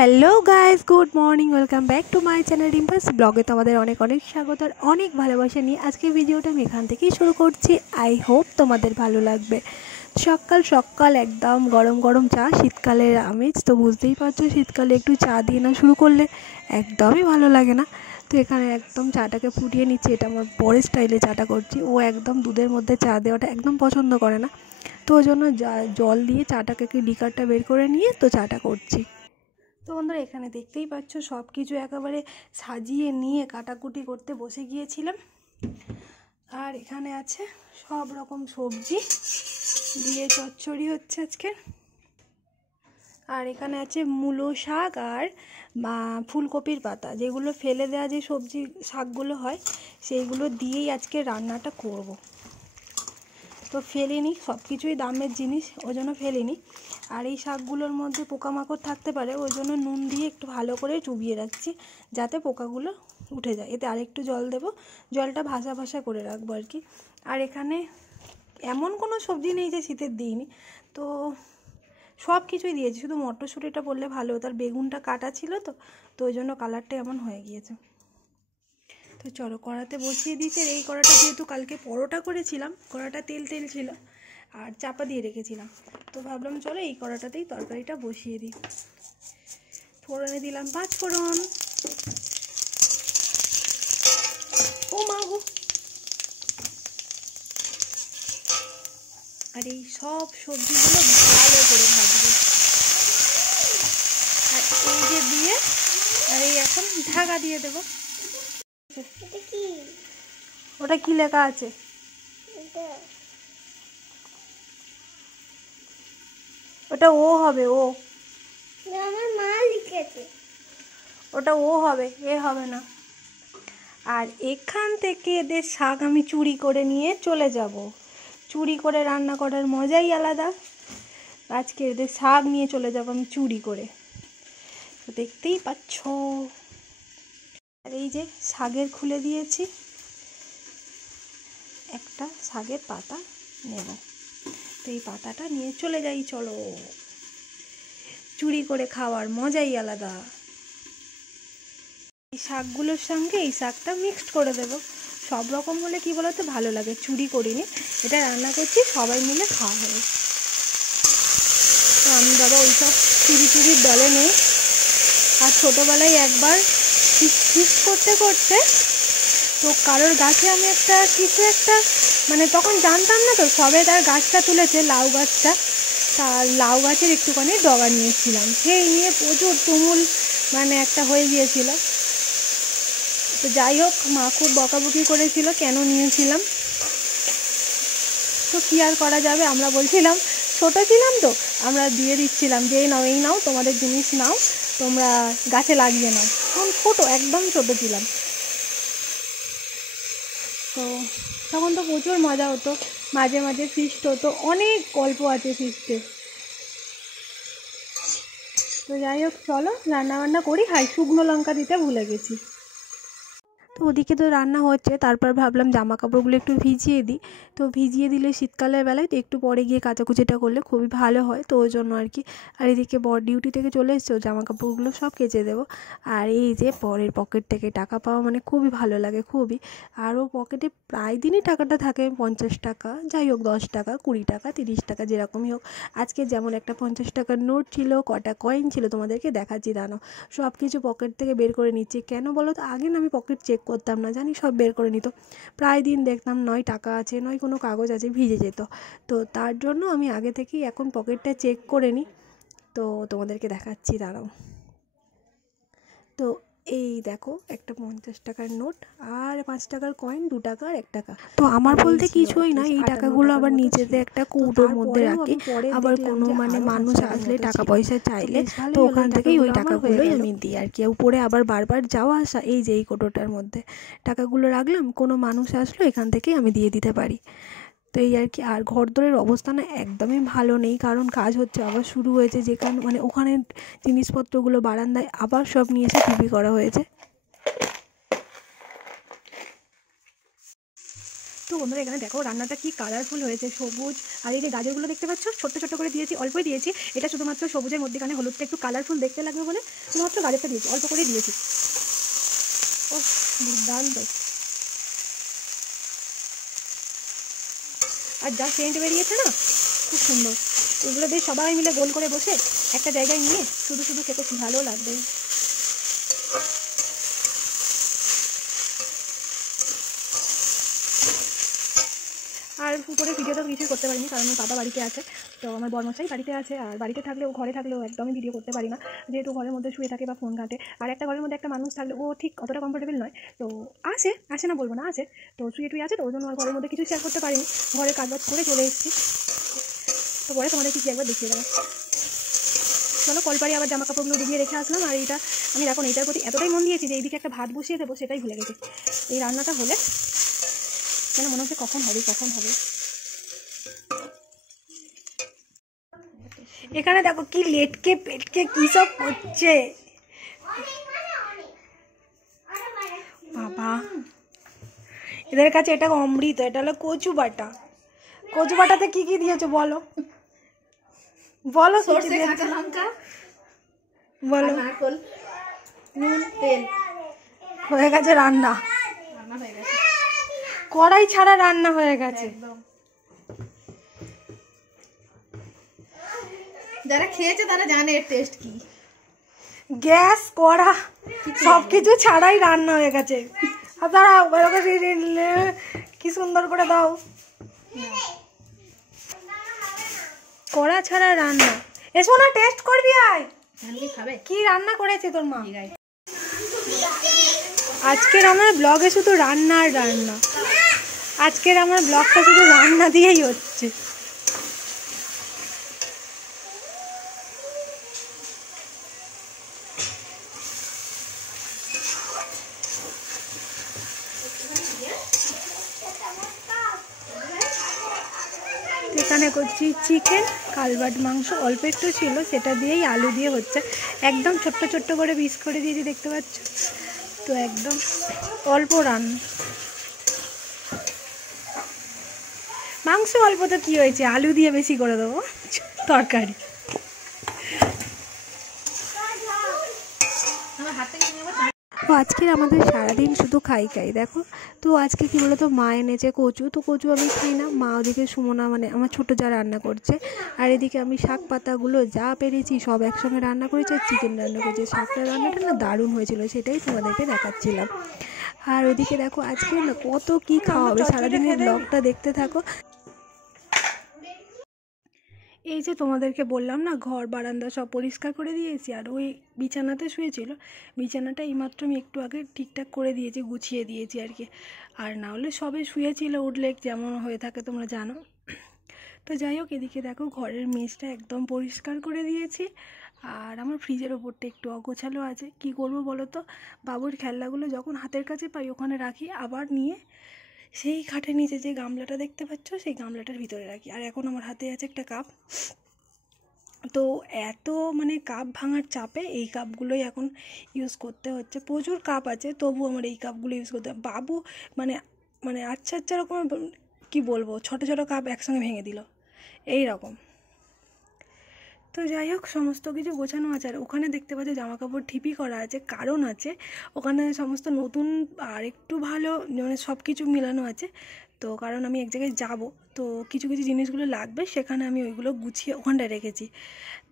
Hello guys, good morning, welcome back to my channel Rimpa's ব্লগে। তোমাদের অনেক অনেক স্বাগত আর অনেক ভালোবাসা নিয়ে আজকে ভিডিওটা আমি এখান থেকেই শুরু করছি। আই হোপ তোমাদের ভালো লাগবে। সকাল সকাল একদম গরম গরম চা, শীতকালের আমেজ তো বুঝতেই পারছো। শীতকালে একটু চা দিয়ে না শুরু করলে একদমই ভালো লাগে না। তো এখানে একদম চাটাকে ফুটিয়ে নিচ্ছি। এটা আমার বরের স্টাইলে চাটা করছি। ও একদম দুধের মধ্যে চা দেওয়াটা একদম পছন্দ করে না, তো ওই জন্য জল দিয়ে চাটাকে লিকারটা বের করে নিয়ে তো চাটা করছি। তো বন্ধুরা, এখানে দেখতেই পাচ্ছ সব কিছু একেবারে সাজিয়ে নিয়ে কাটাকুটি করতে বসে গিয়েছিলাম। আর এখানে আছে সব রকম সবজি দিয়ে চচ্চড়ি হচ্ছে আজকে। আর এখানে আছে মূলো শাক আর ফুলকপির পাতা, যেগুলো ফেলে দেওয়া যে সবজি শাকগুলো হয় সেইগুলো দিয়েই আজকে রান্নাটা করব। তো ফেলিনি, সব কিছুই দামের জিনিস, ওই জন্য ফেলিনি। আর এই শাকগুলোর মধ্যে পোকামাকড় থাকতে পারে, ওই জন্য নুন দিয়ে একটু ভালো করে চুবিয়ে রাখছি যাতে পোকাগুলো উঠে যায়। এতে আরেকটু জল দেব, জলটা ভাসা ভাসা করে রাখবো আর কি। আর এখানে এমন কোনো সবজি নেই যে শীতের দিইনি, তো সব কিছুই দিয়েছি, শুধু মটরশুঁটিটা বললে ভালো হতো। আর বেগুনটা কাটা ছিল তো তো ওই জন্য কালারটা এমন হয়ে গিয়েছে। তো চলো, কড়াতে বসিয়ে দিয়েছি। এই কড়াটা যেহেতু কালকে পরোটা করেছিলাম, কড়াটা তেল তেল ছিল আর চাপা দিয়ে রেখেছিলাম, তো ভাবলাম চলো এই কড়াটাতেই তরকারিটা বসিয়ে দিই। ফোড়নে দিলাম 5 ফোড়ন। ও মা গো! আর এই সব সবজিগুলো ভালো করে ভাজবো। আর এই যে দিয়ে, আর এই এখন ঢাকা দিয়ে দেবো। ওটা কি লেখা আছে? ওটা ও হবে, ও। আমার মা লিখেছে ওটা ও হবে, এ হবে না। আর এখান থেকে এদের শাক আমি চুরি করে নিয়ে চলে যাব। চুরি করে রান্না করার মজাই আলাদা। আজকে এদের শাক নিয়ে চলে যাব আমি চুরি করে, তো দেখতেই পাচ্ছ। আর এই যে শাকের খুলে দিয়েছি, একটা শাকের পাতা নেব। তো এই পাতাটা নিয়ে চলে যাই, চলো। চুরি করে খাওয়ার মজাই আলাদা। এই শাকগুলোর সঙ্গে এই শাকটা মিক্সড করে দেব। সব রকম হলে কি বলতো ভালো লাগে, চুরি করিনি, এটা রান্না করছি সবাই মিলে খাওয়া হবে। তো আমি বাবা ওইসব চুরি চুরির দলে নেই। আর ছোটোবেলায় একবার ফিস করতে করতে তো কারোর গাছে আমি একটা মানে তখন জানতাম না, তো সবে তার গাছটা তুলেছে, লাউ গাছটা, তার লাউ গাছের একটুখানি ডগা নিয়েছিলাম, সেই নিয়ে প্রচুর তুমুল মানে একটা হয়ে গিয়েছিল। তো যাই হোক, মা খুব বকাবকি করেছিল কেন নিয়েছিলাম, তো কী আর করা যাবে। আমরা বলছিলাম, ছোটো ছিলাম তো, আমরা দিয়ে দিচ্ছিলাম যে এই নাও, এই নাও, তোমাদের জিনিস নাও, তোমরা গাছে লাগিয়ে নাও। তখন ছোটো, একদম ছোটো ছিলাম। তো তখন তো প্রচুর মজা হতো, মাঝে মাঝে ফিস্ট হতো, অনেক গল্প আছে ফিস্টের। তো যাই হোক, চলো রান্নাবান্না করি। শুকনো লঙ্কা দিতে ভুলে গেছি। তো ওদিকে তো রান্না হচ্ছে, তারপর ভাবলাম জামা কাপড়গুলো একটু ভিজিয়ে দিই। তো ভিজিয়ে দিলে শীতকালের বেলায় তো একটু পরে গিয়ে কাচাকুচিটা করলে খুবই ভালো হয়, তো ওই জন্য আর কি। আর এদিকে বর ডিউটি থেকে চলে এসছে, জামা কাপড়গুলো সব কেচে দেবো। আর এই যে বরের পকেট থেকে টাকা পাওয়া মানে খুবই ভালো লাগে, খুবই। আরও পকেটে প্রায় দিনই টাকাটা থাকে, 50 টাকা, যাই হোক 10 টাকা, 20 টাকা, 30 টাকা, যেরকমই হোক। আজকে যেমন একটা 50 টাকার নোট ছিল, কটা কয়েন ছিল তোমাদেরকে দেখাচ্ছি, দাঁড়াও। সব কিছু পকেট থেকে বের করে নিচ্ছি। কেন বলো তো, আগে না আমি পকেট চেক করতাম না, জানি সব বের করে নিত। প্রায় দিন দেখতাম নয় টাকা আছে, নয় কোনো কাগজ আছে, ভিজে যেত। তো তার জন্য আমি আগে থেকেই এখন পকেটটা চেক করে নিই। তো তোমাদেরকে দেখাচ্ছি, দাঁড়াও। তো এই দেখো, একটা 50 টাকার নোট আর 5 টাকার কয়েন, 2 টাকা আর 1 টাকা। তো আমার বলতে কিছুই না, এই টাকাগুলো আবার নিচেতে একটা কৌটোর মধ্যে রাখি। আবার কোনো মানে মানুষ আসলে টাকা পয়সা চাইলে তো ওখান থেকেই ওই টাকাগুলোই আমি দিই আর কি। উপরে আবার বারবার যাওয়া আসা, এই যে এই কৌটোটার মধ্যে টাকাগুলো রাখলাম, কোনো মানুষ আসলো এখান থেকেই আমি দিয়ে দিতে পারি। তো এই আর কি। আর ঘরদোরের অবস্থা না একদমই ভালো নেই, কারণ কাজ হচ্ছে, আবার শুরু হয়েছে, যেখানে মানে ওখানে জিনিসপত্রগুলো বারান্দায় আবার সব নিয়ে এসে টিভি করা হয়েছে। তো বন্ধুরা এখানে দেখো রান্নাটা কি কালারফুল হয়েছে, সবুজ। আর এই যে গাজরগুলো দেখতে পাচ্ছ ছোট্ট ছোট্ট করে দিয়েছি, অল্পই দিয়েছি। এটা শুধুমাত্র সবুজের মধ্যেখানে হলুদটা একটু কালারফুল দেখতে লাগবে বলে শুধুমাত্র গাজরটা দিয়েছি, অল্প করেই দিয়েছি। ও দুর্দান্ত। আর যা সেন্ট বেরিয়েছে না, খুব সুন্দর। এগুলো দিয়ে সবাই মিলে গোল করে বসে একটা জায়গায় নিয়ে শুধু শুধু খেতে খুব ভালো লাগবে। আর উপরে ভিডিওটা কিছুই করতে পারিনি, কারণ বাবা বাড়িতে আছে, তো আমার বড়মশাই বাড়িতে আছে। আর বাড়িতে থাকলেও ঘরে থাকলেও একদমই ভিডিও করতে পারি না, যেহেতু ঘরের মধ্যে শুয়ে থাকে বা ফোন ঘাটে। আর একটা ঘরের মধ্যে একটা মানুষ থাকলে ও ঠিক অতটা কমফোর্টেবল নয়। তো আসে না বলবো না, আছে তো শুয়ে টুয়ে আছে, তো ওই জন্য আর ঘরের মধ্যে কিছু শেয়ার করতে পারিনি। ঘরের কাজবাজ করে চলে এসেছি, তো পরে তোমাদের কিছু একবার দেখিয়ে দেবো। চলো কলপাড়ি আবার জামা কাপড়গুলো ডুবিয়ে রেখে আসলাম। আর এইটা আমি এখন এইটার প্রতি এতটাই মন দিয়েছি যে এইদিকে একটা ভাত বসিয়ে দেবো, সেটাই ভুলে গেছি। এই রান্নাটা হলে কেন মনে হচ্ছে কখন হবে। এখানে দেখো কি লেটকে পেটকে কি সব করছে বাবা। এদের কাছে এটা অমৃত। এটা হলো কচু বাটা। কচু বাটাতে কি কি দিয়েছো বলো বলো। সরষে, কাঁচা লঙ্কা, বলো। নারকেল, নুন, তেল। হয়ে গেছে রান্না, রান্না হয়ে গেছে কড়াই ছাড়া রান্না হয়ে গেছে একদম। যারা খেয়েছে তারা জানে এর টেস্ট কি। গ্যাস কড়া সবকিছু ছাড়াই রান্না হয়ে গেছে। আর দাঁড়াও কি সুন্দর করে দাও। কড়া ছাড়া রান্না। এসো না টেস্ট করবি, আয়। খাবে কি রান্না করেছে তোর মা? ঠিক আছে। আজকের আমার ব্লগে শুধু রান্না আর রান্না। আজকের আমার ব্লগটা শুধু রান্না দিয়েই হচ্ছে। এখানে করছি চিকেন, কালবাট মাংস অল্প একটু ছিল, সেটা দিয়েই আলু দিয়ে হচ্ছে। একদম ছোট্ট ছোট্ট করে পিস করে দিয়েছি, দেখতে পাচ্ছ তো। একদম অল্প রান্না। মাংস অল্প তো কি হয়েছে, আলু দিয়ে বেশি করে দেবো তরকারি। তো আজকের আমাদের সারাদিন শুধু খাই দেখো। তো আজকে কী বলো তো, মা এনেছে কচু। তো কচু আমি খাই না, মা ওদিকে সুমনা মানে আমার ছোটো যা রান্না করছে। আর এদিকে আমি শাক পাতাগুলো যা পেরেছি সব একসঙ্গে রান্না করেছি, আর চিকেন রান্না করেছি। শাকটা রান্নাটা না দারুণ হয়েছিল, সেটাই তোমাদেরকে দেখাচ্ছিলাম। আর ওদিকে দেখো আজকে না কত কী খাওয়া হবে, সারাদিনের ব্লগটা দেখতে থাকো। এই যে তোমাদেরকে বললাম না, ঘর বারান্দা সব পরিষ্কার করে দিয়েছি। আর ওই বিছানাতে শুয়েছিল, বিছানাটা এইমাত্র আমি একটু আগে ঠিকঠাক করে দিয়েছি, গুছিয়ে দিয়েছি আর কি। আর না হলে সবে শুয়েছিল, উঠলে যেমন হয়ে থাকে তোমরা জানো। তো যাই হোক, এদিকে দেখো ঘরের মেঝটা একদম পরিষ্কার করে দিয়েছি। আর আমার ফ্রিজের ওপরটা একটু অগোছালো আছে, কি করব বলো তো। বাবুর খেলনাগুলো যখন হাতের কাছে পাই ওখানে রাখি, আবার নিয়ে সেই খাটের নিচে যে গামলাটা দেখতে পাচ্ছ সেই গামলাটার ভিতরে রাখি। আর এখন আমার হাতে আছে একটা কাপ। তো এত মানে কাপ ভাঙার চাপে এই কাপগুলোই এখন ইউজ করতে হচ্ছে। প্রচুর কাপ আছে, তবু আমার এই কাপগুলো ইউজ করতে হয়। বাবু মানে মানে আচ্ছা রকম কী বলবো, ছোটো ছোটো কাপ একসঙ্গে ভেঙে দিল এই রকম। তো যাই হোক, সমস্ত কিছু গোছানো আছে। আর ওখানে দেখতে পাচ্ছি জামা কাপড় ঠিপি করা আছে, কারণ আছে ওখানে সমস্ত নতুন আর একটু ভালো মানে সব কিছু মিলানো আছে। তো কারণ আমি এক জায়গায় যাব, তো কিছু কিছু জিনিসগুলো লাগবে, সেখানে আমি ওইগুলো গুছিয়ে ওখানটায় রেখেছি।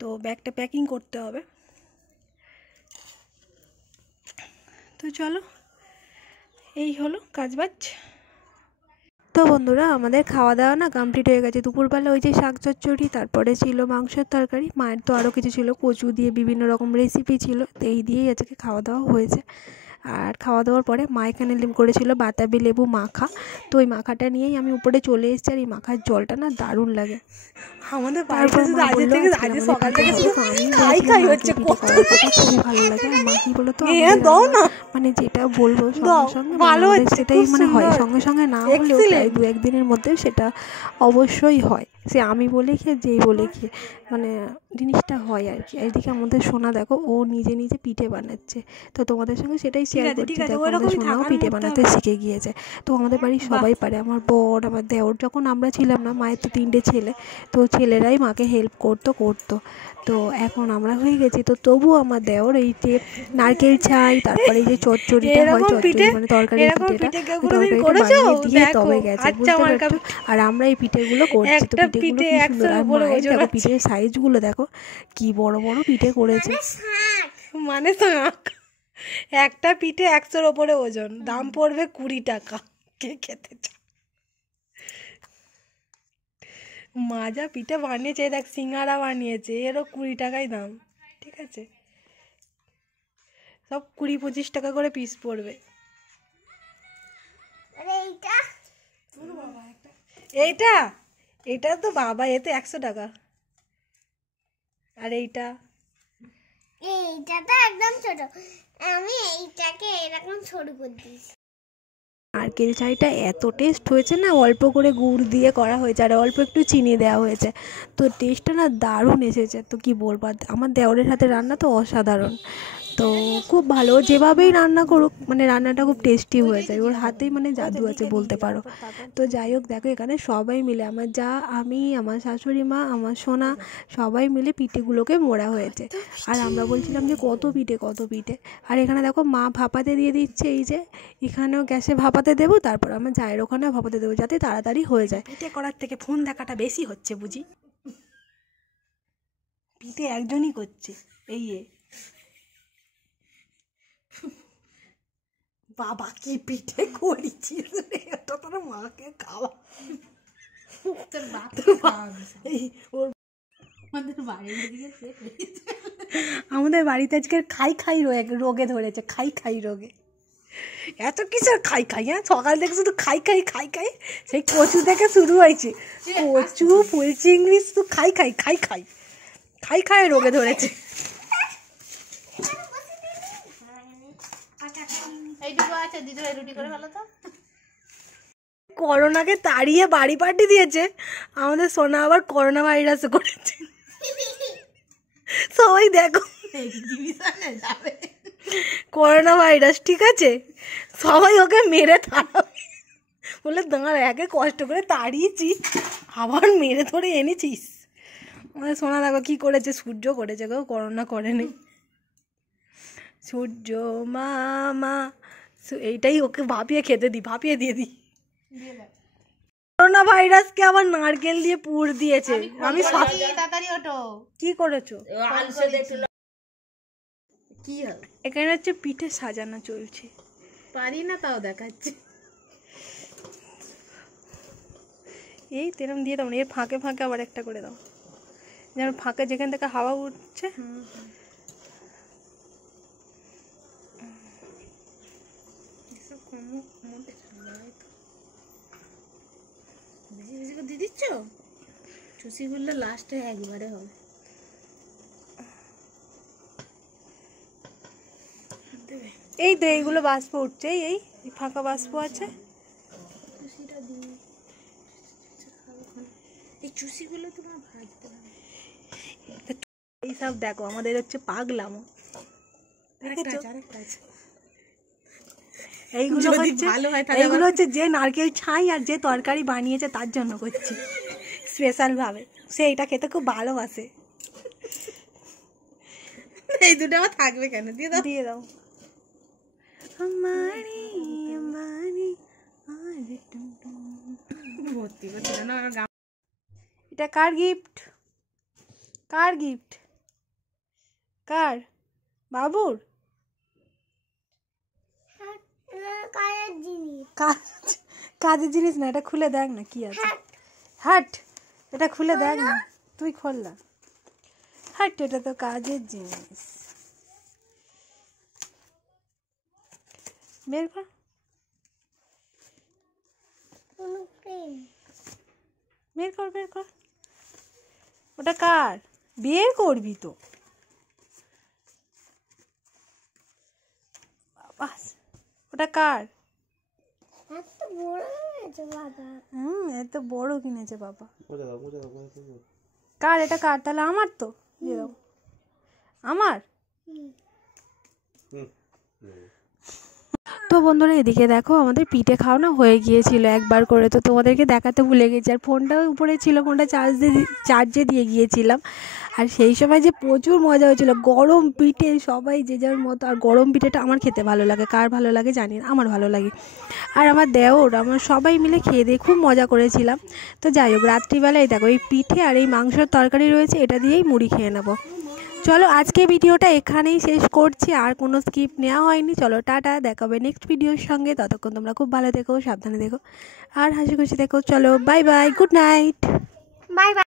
তো ব্যাগটা প্যাকিং করতে হবে। তো চলো, এই হলো কাজবাজ। তো বন্ধুরা আমাদের খাওয়া দাওয়া না কমপ্লিট হয়ে গেছে। দুপুরবেলা ওই যে শাক চচ্চড়ি, তারপরে ছিল মাংসের তরকারি, মায়ের তো আরও কিছু ছিল, কচু দিয়ে বিভিন্ন রকম রেসিপি ছিল। তো এই দিয়েই আজকে খাওয়া দাওয়া হয়েছে। আর খাওয়া দাওয়ার পরে মা এখানে করেছিল বাতাবি লেবু মাখা। তো ওই মাখাটা নিয়েই আমি উপরে চলে এসেছি। আর এই মাখার জলটা না দারুণ লাগে। আমাদের সকাল থেকে খুবই ভালো লাগে। আর মা কি বলতো, মানে যেটা বলবো সঙ্গে সঙ্গে সেটাই মানে হয়, সঙ্গে সঙ্গে না হলেও প্রায় 2-1 দিনের মধ্যে সেটা অবশ্যই হয়। সে আমি বলে কি যেই বলে কি, মানে জিনিসটা হয় আর কি। এইদিকে আমাদের সোনা দেখো, ও নিজে নিজে পিঠে বানাচ্ছে। তো তোমাদের সঙ্গে সেটাই শেয়ার করছি। দেখো আমাদের সোনাও পিঠে বানাতে শিখে গিয়েছে। তো আমাদের বাড়ির সবাই পারে, আমার বর, আমার দেওর। যখন আমরা ছিলাম না, মায়ের তো 3টে ছেলে, তো ছেলেরাই মাকে হেল্প করতো। তো এখন আমরা হয়ে গেছি, তো তবুও আমার দেওর এই যে নারকেল ছাই, তারপরে এই যে চচ্চড়িটা হয়, চচ্চড়ি মানে তরকারির পিঠেটা, তরকারিটা বানিয়ে দিয়ে তবে গেছে, বুঝতে পারছো। আর আমরা এই পিঠেগুলো করছি, তো পিঠেগুলো কি সুন্দর। আর মায়ের দেখো পিঠের সাইজগুলো দেখো, কি বড় বড় পিঠে করেছে। মানে তো একটা পিঠে 100-র ওপরে ওজন, দাম পড়বে 20 টাকা। কে খেতে চায়? মাজা পিঠে বানিয়েছে, দেখ সিঙ্গারা বানিয়েছে, এরও 20 টাকাই দাম। ঠিক আছে, সব 20-25 টাকা করে পিস পড়বে। এইটা এইটা তো বাবা, এতে 100 টাকা। আর এইটা এইটা তো একদম ছোট, আমি এইটাকে এরকম ছোট করে দিয়েছি। নারকেল চাইটা এত টেস্ট হয়েছে না, অল্প করে গুড় দিয়ে করা হয়েছে আর অল্প একটু চিনি দেওয়া হয়েছে, তো টেস্টটা না দারুণ এসেছে। তো কি বলবো, আমার দেওরের হাতে রান্না তো অসাধারণ, তো খুব ভালো। ও যেভাবেই রান্না করুক, মানে রান্নাটা খুব টেস্টি হয়ে যায়, ওর হাতেই মানে জাদু আছে বলতে পারো। তো যাই হোক, দেখো এখানে সবাই মিলে, আমার যা, আমি, আমার শাশুড়ি মা, আমার সোনা, সবাই মিলে পিঠেগুলোকে মোড়া হয়েছে। আর আমরা বলছিলাম যে কত পিঠে। আর এখানে দেখো মা ভাপাতে দিয়ে দিচ্ছে, এই যে এখানেও গ্যাসে ভাপাতে দেবো, তারপর আমার জায়ের ওখানেও ভাপাতে দেবো, যাতে তাড়াতাড়ি হয়ে যায়। পিঠে করার থেকে ফোন দেখাটা বেশি হচ্ছে বুঝি। পিঠে একজনই করছে, এই বাবা কি পিঠে করেছিস রে, এটা তোর মাকে খাওয়া। তোর বাপ এই ওর আমাদের বাড়ির দিকে আমাদের বাড়িতে আজকে খাই রোগে ধরেছে, খাই রোগে। এত কিসের খাই, হ্যাঁ? সকাল থেকে শুধু খাই, সেই কচু থেকে শুরু হয়েছে, কচু, ফুল চিংড়ি, শুধু খাই রোগে ধরেছে। এই দুটো আছে, দিদি রুটি করে ভালো তো। করোনাকে তাড়িয়ে বাড়ি পাঠিয়ে দিয়েছে, আমাদের সোনা আবার করোনা ভাইরাসে করেছে। সবাই দেখো, করোনা ভাইরাস, ঠিক আছে, সবাই ওকে মেরে তাড়াবে বলে, দাঁড়া, একে কষ্ট করে তাড়িয়েছি, আবার মেরে ধরে এনেছিস। আমাদের সোনা দেখো কি করেছে, সূর্য করেছে গো, করোনা করেনি। সূর্য মামা, এইটাই ওকে ভাপিয়ে দিয়ে দিই। করোনা ভাইরাসকে আবার নারকেল দিয়ে পুর দিয়েছে। আমি তাড়াতাড়ি ওঠো। কি করেছো? কি হবে? এখানে হচ্ছে পিঠে সাজানো চলছে। পারি না, তাও দেখাচ্ছে। এই তেরম দিয়ে দাও না, এর ফাঁকে আবার একটা করে দাও, যেন ফাঁকে যেখান থেকে হাওয়া উঠছে। বেশি করে দিয়ে দিচ্ছ, চুষি করলে লাস্টে একবারে হবে। এই তো এইগুলো বাষ্প উঠছে, এই ফাঁকা বাষ্প আছে। এই চুষিগুলো তোমার ভাজতে হবে। এইসব দেখো আমাদের হচ্ছে পাগলামো। এইগুলো হচ্ছে যে নারকেল ছাই আর যে তরকারি বানিয়েছে তার জন্য করছি স্পেশাল ভাবে। সে এটা খেতে খুব ভালোবাসে। এই দুটো আমার থাকবে কেন, দিয়ে দাও। দিয়ে দাও। ভর্তি করছিল না। এটা কার গিফট? কার? বাবুর? কাজের জিনিস না, এটা খুলে দেখ না কি আছে। হাট, এটা খুলে দেখ না, তুই খোল না। হাট, এটা তো কাজের জিনিস। বের কর। ওটা কার? বের করবি তো। ওটা কার? এত বড় কিনেছে বাবা। কার এটা? কার? তাহলে আমার তো দিয়ে দাও। আমার তো বন্ধুরা এদিকে দেখো আমাদের পিঠে খাওয়ানো হয়ে গিয়েছিল একবার করে, তো তোমাদেরকে দেখাতে ভুলে গেছি। আর ফোনটাও উপরে ছিল, ফোনটা চার্জে দিয়ে গিয়েছিলাম। আর সেই সময় যে প্রচুর মজা হয়েছিল, গরম পিঠে সবাই যে যার মতো। আর গরম পিঠেটা আমার খেতে ভালো লাগে, কার ভালো লাগে জানি না, আমার ভালো লাগে। আর আমার দেওর আমার সবাই মিলে খেয়ে দিয়ে খুব মজা করেছিলাম। তো যাই হোক, রাত্রিবেলায় দেখো এই পিঠে আর এই মাংসের তরকারি রয়েছে, এটা দিয়েই মুড়ি খেয়ে নেবো। চলো আজকে ভিডিওটা এখানেই শেষ করছি, আর কোনো স্কিপ নেওয়া হয়নি। চলো টাটা, দেখাবে নেক্সট ভিডিওর সঙ্গে। ততক্ষণ তোমরা খুব ভালো থেকো, সাবধানে দেখো আর হাসি খুশি দেখো। চলো bye bye, good night. Bye bye.